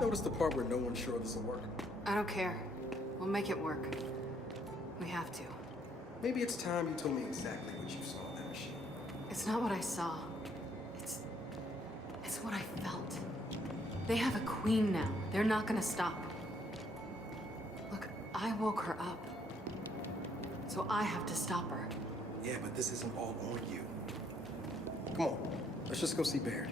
Notice the part where no one's sure this will work? I don't care. We'll make it work. We have to. Maybe it's time you told me exactly what you saw in that machine. It's not what I saw. It's... It's what I felt. They have a queen now. They're not gonna stop. Look, I woke her up. So I have to stop her. Yeah, but this isn't all on you. Come on, let's just go see Baird.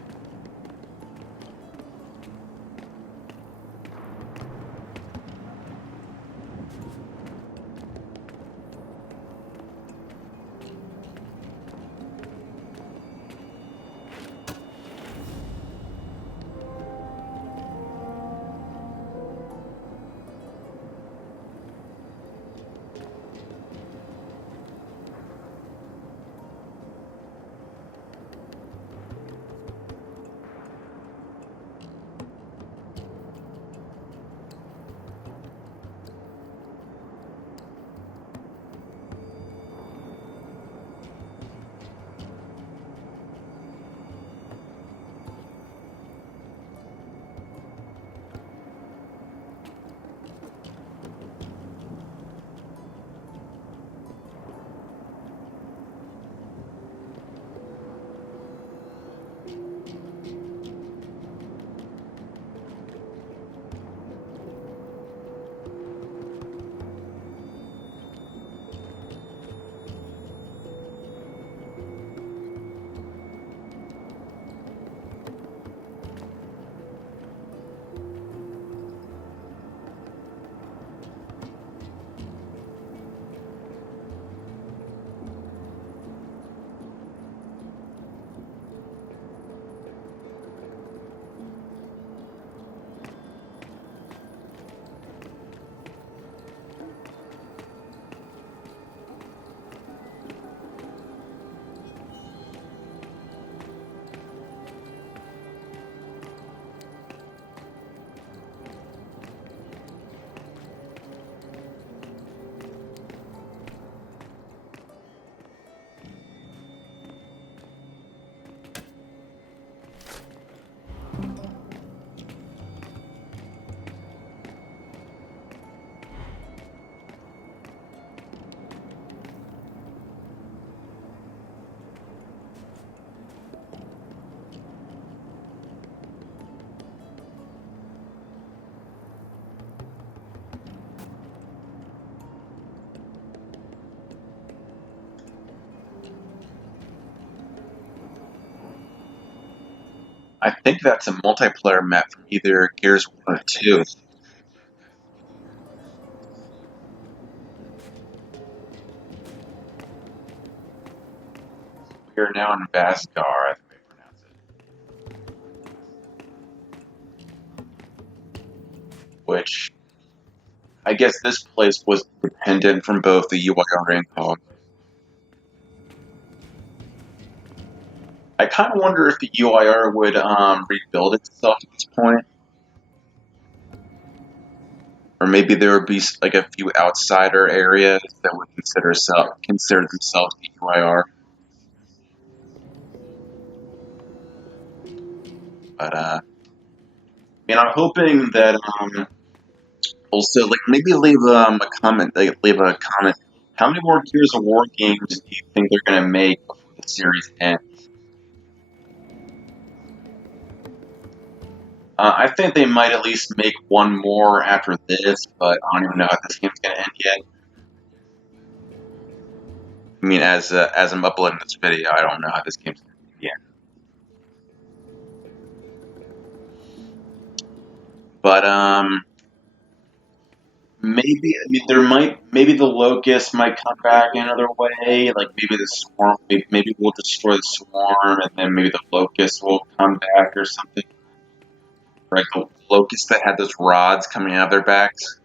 I think that's a multiplayer map from either Gears 1 or 2. We are now in Vasgar, I think I pronounce it. Which, I guess this place was dependent from both the UIR and COG. I kind of wonder if the UIR would rebuild itself at this point. Or maybe there would be like a few outsider areas that would consider themselves the UIR. But I'm hoping that also like maybe leave a comment. Like leave a comment. How many more Gears of War games do you think they're gonna make before the series ends? I think they might at least make one more after this, but I don't even know how this game's gonna end yet. I mean, as I'm uploading this video, I don't know how this game's gonna end yet. But maybe the locust might come back another way. Like maybe the swarm. Maybe we'll destroy the swarm, and then maybe the locust will come back or something. Right, the locusts that had those rods coming out of their backs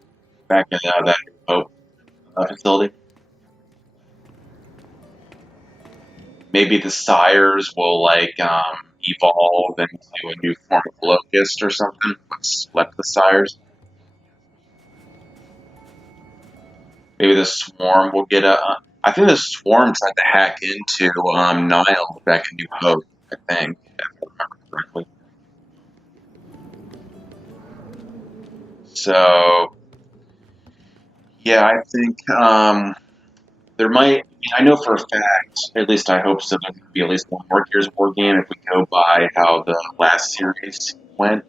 back in that Hope facility. Maybe the sires will evolve into a new form of locust or something. What's left of the sires? Maybe the swarm will get a. I think the swarm tried to hack into Nile back in New Hope. I think, if I remember correctly. So, yeah, I think there might. I know for a fact, at least I hope so, there's going to be at least one more Gears of War game if we go by how the last series went.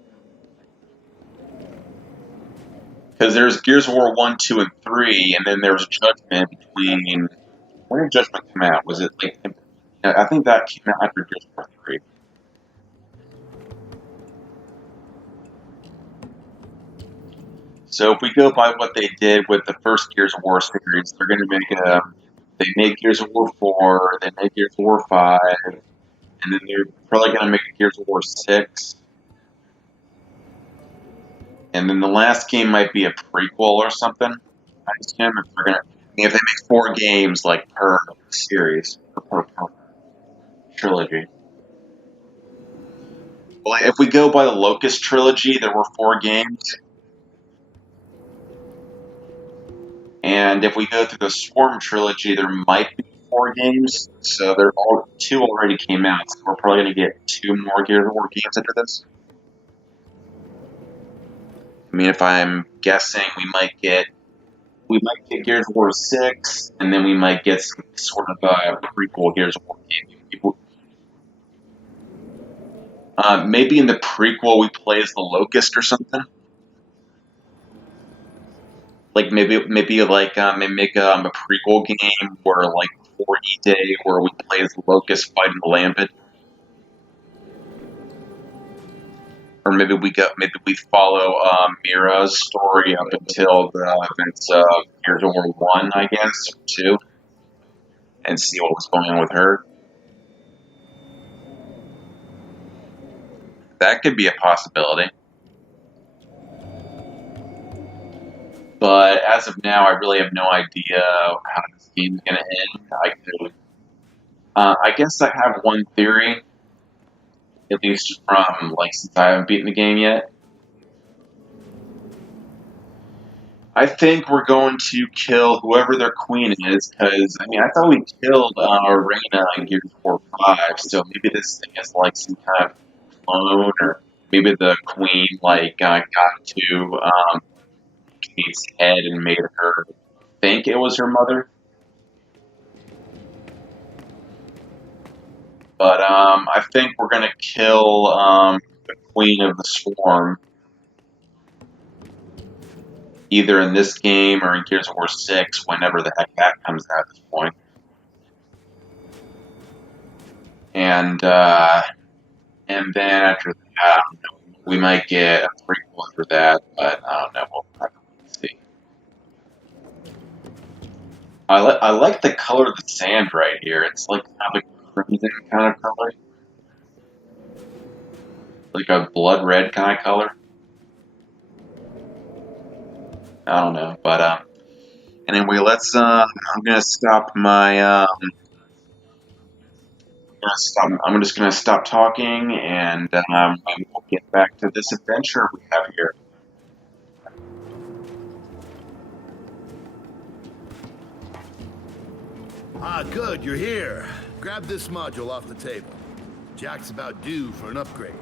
Because there's Gears of War 1, 2, and 3, and then there was Judgment between. When did Judgment come out? Was it like. I think that came out after Gears of War 3. So if we go by what they did with the first Gears of War series, they're going to make a. They made Gears of War 4, they made Gears of War 5, and then they're probably going to make a Gears of War 6. And then the last game might be a prequel or something. I assume if they're gonna, if they make 4 games like per series or per trilogy. Well, if we go by the Locust trilogy, there were 4 games, and if we go through the Swarm trilogy, there might be 4 games. So there all 2 already came out. So we're probably gonna get 2 more Gears of War games after this. I mean, if I'm guessing, we might get Gears of War 6, and then we might get some sort of prequel Gears of War game. Maybe in the prequel we play as the Locust or something. Like maybe make a prequel game where like before E-Day where we play as the Locust fighting the Lambent. Or maybe we follow Mira's story up until the events of Gears of War 1, I guess, or 2, and see what was going on with her. That could be a possibility. But as of now, I really have no idea how this game is going to end. I guess I have one theory, at least from since I haven't beaten the game yet. I think we're going to kill whoever their queen is, because I mean I thought we killed Reina in Gears of War 5, so maybe this thing is like some kind of clone, or maybe the queen got to Kate's head and made her think it was her mother. But I think we're gonna kill the Queen of the Swarm, either in this game or in Gears of War 6, whenever the heck that comes out at this point. And then after that, we might get a prequel after that, but I don't know. We'll have to see. I like the color of the sand right here. It's like kind of a crimson kind of color. Like a blood red kind of color. I don't know, but anyway, let's. I'm gonna stop my. I'm just gonna stop talking, and we'll get back to this adventure we have here. Ah, good, you're here. Grab this module off the table. Jack's about due for an upgrade.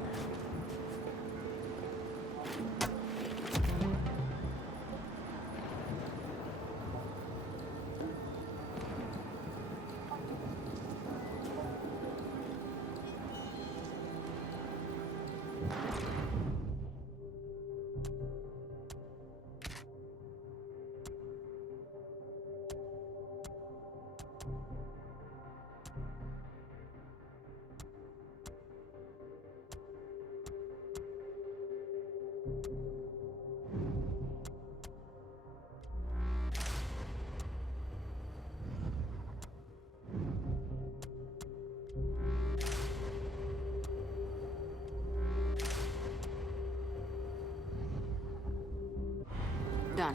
Done.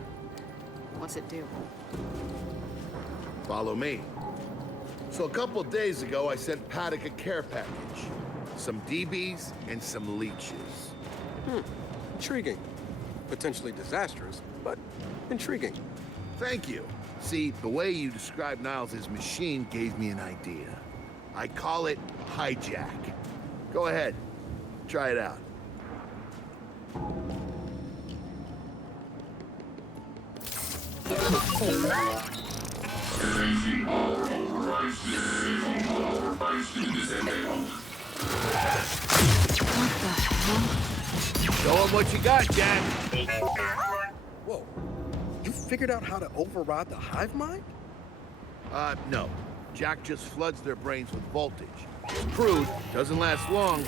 What's it do? Follow me. So a couple of days ago, I sent Paddock a care package. Some DBs and some leeches. Intriguing. Potentially disastrous, but intriguing. Thank you. See, the way you described Niles' machine gave me an idea. I call it hijack. Go ahead. Try it out. What the hell? Show 'em what you got, Jack. Whoa. You figured out how to override the hive mind? No. Jack just floods their brains with voltage. It's crude, doesn't last long,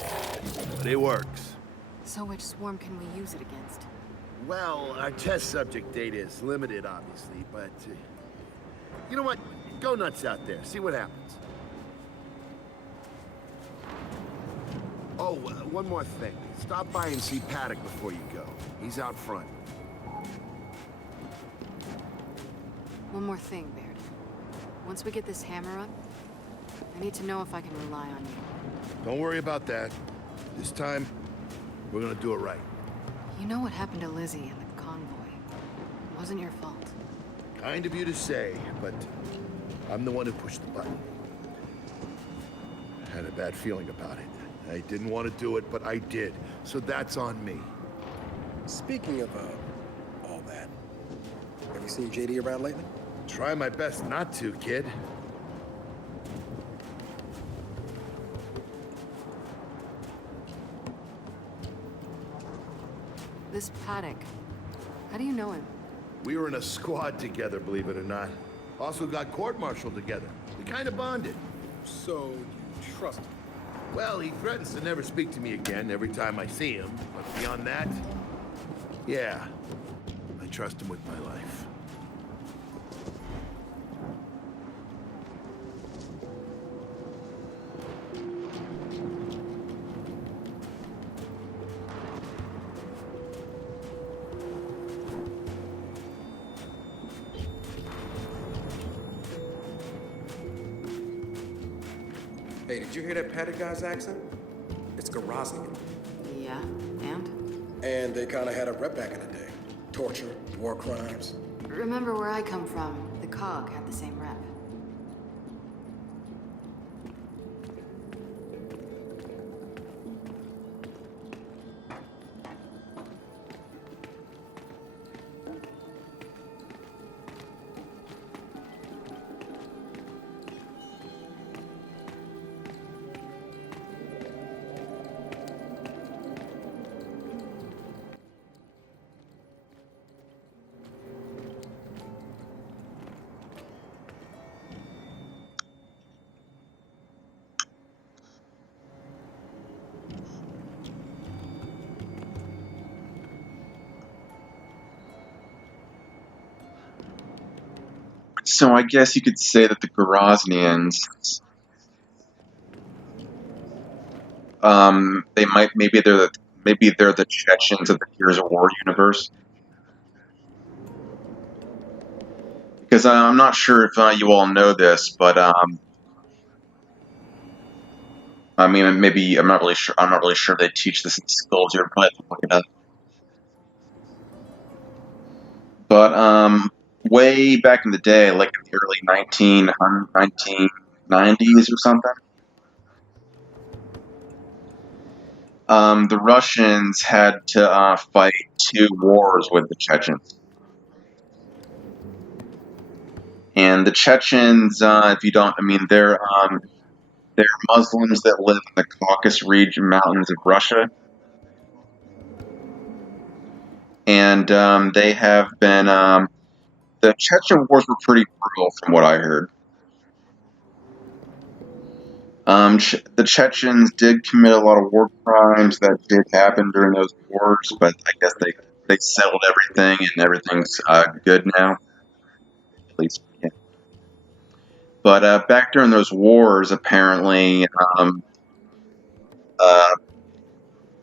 but it works. So which swarm can we use it against? Well, our test subject data is limited, obviously, but... you know what? Go nuts out there. See what happens. Oh, one more thing. Stop by and see Paddock before you go. He's out front. One more thing, Baird. Once we get this hammer up, I need to know if I can rely on you. Don't worry about that. This time, we're gonna do it right. You know what happened to Lizzie and the convoy. It wasn't your fault. Kind of you to say, but I'm the one who pushed the button. I had a bad feeling about it. I didn't want to do it, but I did. So that's on me. Speaking of, all that, have you seen JD around lately? Try my best not to, kid. This Paddock, how do you know him? We were in a squad together, believe it or not. Also got court-martialed together. We kind of bonded. So, you trust him? Well, he threatens to never speak to me again every time I see him. But beyond that, yeah, I trust him with my life. Hey, did you hear that Paddock guy's accent? It's Garaznian. Yeah, and? And they kind of had a rep back in the day. Torture, war crimes. Remember where I come from, the COG had the same rep. So I guess you could say that the Goroznians, maybe they're the Chechens of the Gears of War universe. Because I'm not sure if you all know this, but I mean, maybe I'm not really sure. I'm not really sure they teach this in schools. You're probably have to look it up. But way back in the day, like in the early 1990s or something, the Russians had to fight two wars with the Chechens. And the Chechens, if you don't, I mean, they're Muslims that live in the Caucasus region mountains of Russia, and they have been. The Chechen wars were pretty brutal, from what I heard. The Chechens did commit a lot of war crimes that did happen during those wars, but I guess they settled everything and everything's good now. At least, yeah. But back during those wars, apparently,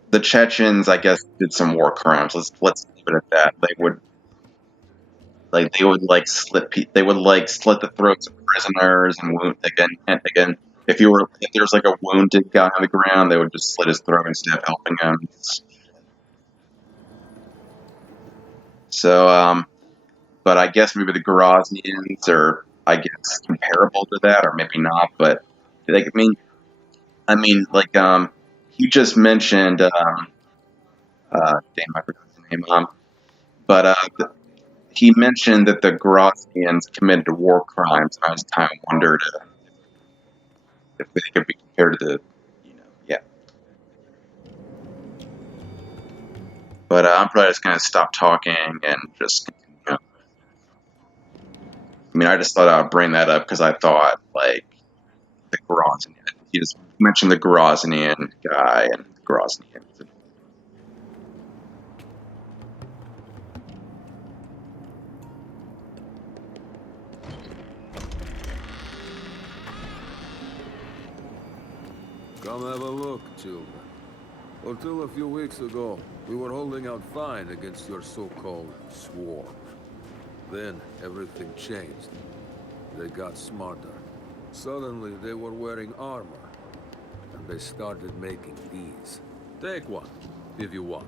the Chechens, I guess, did some war crimes. Let's leave it at that. They would slit the throats of prisoners and wound again and again. If there's like a wounded guy on the ground, they would just slit his throat instead of helping him. So, but I guess maybe the Groznians are, I guess, comparable to that, or maybe not. But like, like, he just mentioned, damn, I forgot his name. But he mentioned that the Grothians committed war crimes, and I just kind of wondered if they could be compared to the, yeah. But I'm probably just gonna stop talking and just continue. I mean, I just thought I'd bring that up because I thought, like, the Groznian. He just mentioned the Groznian guy and the Groznian. Come have a look, children. Until a few weeks ago, we were holding out fine against your so-called swarm. Then, everything changed. They got smarter. Suddenly, they were wearing armor. And they started making these. Take one, if you want.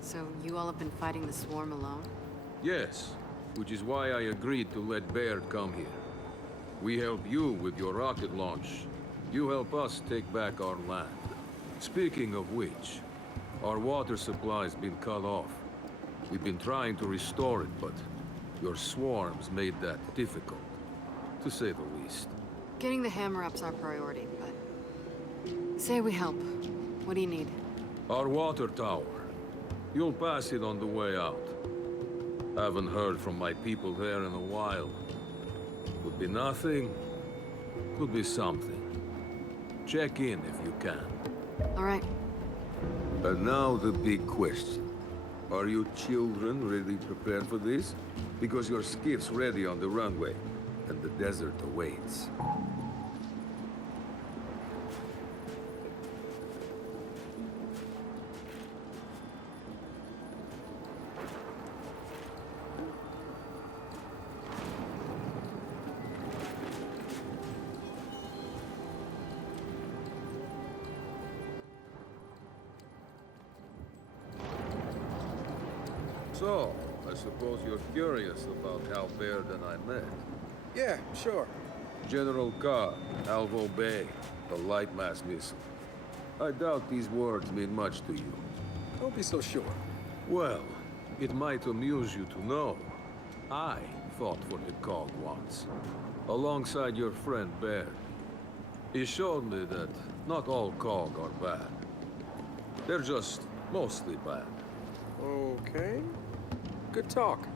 So you all have been fighting the swarm alone? Yes, which is why I agreed to let Baird come here. We help you with your rocket launch. You help us take back our land. Speaking of which, our water supply's been cut off. We've been trying to restore it, but your swarms made that difficult, to say the least. Getting the hammer up's our priority, but... Say we help. What do you need? Our water tower. You'll pass it on the way out. Haven't heard from my people there in a while. Could be nothing, could be something. Check in if you can. All right. And now the big question. Are you children really prepared for this? Because your skiff's ready on the runway, and the desert awaits. So, I suppose you're curious about how Baird and I met. Yeah, sure. General Carr, Alvo Bay, the light mass missile. I doubt these words mean much to you. Don't be so sure. Well, it might amuse you to know. I fought for the COG once, alongside your friend Baird. He showed me that not all COG are bad. They're just mostly bad. Okay. Good talk.